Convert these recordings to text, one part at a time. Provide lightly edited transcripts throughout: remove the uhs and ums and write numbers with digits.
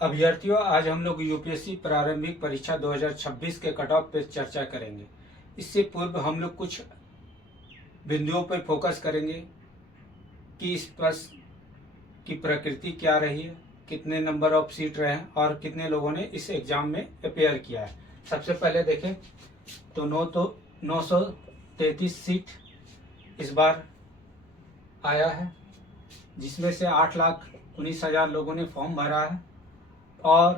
अभ्यर्थियों, आज हम लोग यूपीएससी प्रारंभिक परीक्षा 2026 के कट ऑफ पे चर्चा करेंगे। इससे पूर्व हम लोग कुछ बिंदुओं पर फोकस करेंगे कि इस प्रश्न की प्रकृति क्या रही है, कितने नंबर ऑफ सीट रहे हैं और कितने लोगों ने इस एग्जाम में अपेयर किया है। सबसे पहले देखें तो 933 सीट इस बार आया है, जिसमें से 8,19,000 लोगों ने फॉर्म भरा है और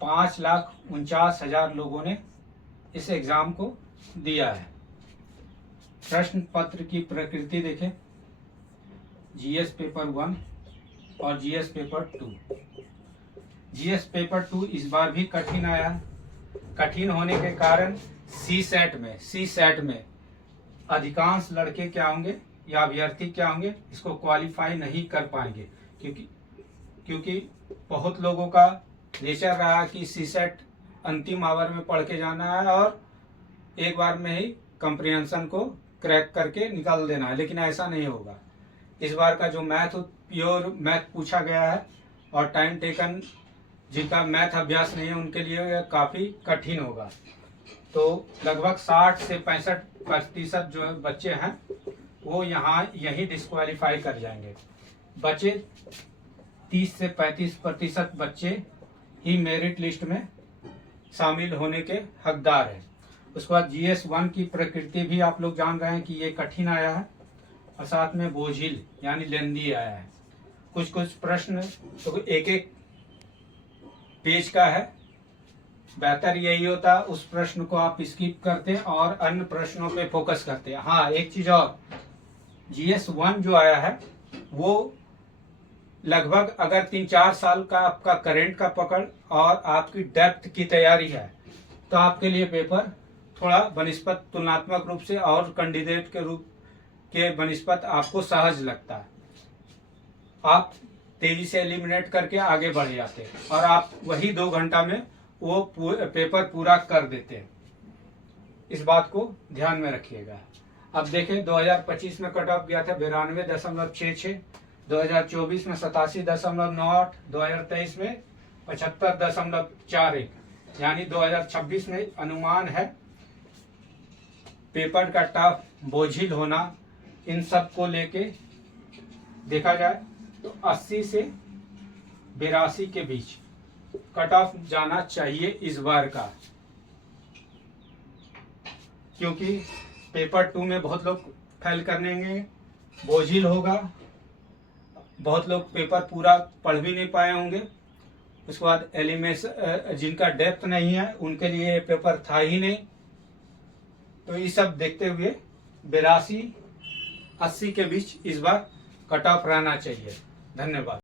5,49,000 लोगों ने इस एग्ज़ाम को दिया है। प्रश्न पत्र की प्रकृति देखें, जीएस पेपर 1 और जीएस पेपर 2। जीएस पेपर 2 इस बार भी कठिन आया है। कठिन होने के कारण सी सेट में अधिकांश लड़के क्या होंगे या अभ्यर्थी क्या होंगे, इसको क्वालिफाई नहीं कर पाएंगे, क्योंकि बहुत लोगों का नेचर रहा कि सी सेट अंतिम आवर में पढ़ के जाना है और एक बार में ही कंप्रिहेंशन को क्रैक करके निकाल देना है, लेकिन ऐसा नहीं होगा। इस बार का जो प्योर मैथ पूछा गया है और टाइम टेकन, जिनका मैथ अभ्यास नहीं है उनके लिए यह काफ़ी कठिन होगा। तो लगभग 60 से 65% जो बच्चे हैं वो यही डिस्क्वालीफाई कर जाएंगे। बचे 30 से 35% बच्चे ही मेरिट लिस्ट में शामिल होने के हकदार हैं। उसके बाद जीएस 1 की प्रकृति भी आप लोग जान रहे हैं कि ये कठिन आया है और साथ में बोझिल यानी लेंदी आया है। कुछ प्रश्न तो एक पेज का है, बेहतर यही होता उस प्रश्न को आप स्किप करते और अन्य प्रश्नों पे फोकस करते। हाँ, एक चीज और, जीएस 1 जो आया है वो लगभग अगर 3-4 साल का आपका करंट का पकड़ और आपकी डेप्थ की तैयारी है तो आपके लिए पेपर थोड़ा बनिस्पत तुलनात्मक रूप से और कैंडिडेट के रूप के बनिस्पत आपको सहज लगता है। आप तेजी से एलिमिनेट करके आगे बढ़ जाते और आप वही 2 घंटा में वो पेपर पूरा कर देते। इस बात को ध्यान में रखिएगा। अब देखें 2025 में कट ऑफ गया था 92.66, 2024 में 87.98, 2023 में 75.41, यानी 2026 में अनुमान है पेपर का टफ बोझिल होना। इन सब को लेके देखा जाए तो 80 से 82 के बीच कट ऑफ जाना चाहिए इस बार का, क्योंकि पेपर 2 में बहुत लोग फेल करेंगे, बोझिल होगा, बहुत लोग पेपर पूरा पढ़ भी नहीं पाए होंगे। उसके बाद एलिमेशन, जिनका डेप्थ नहीं है उनके लिए पेपर था ही नहीं। तो ये सब देखते हुए 82-80 के बीच इस बार कट ऑफ रहना चाहिए। धन्यवाद।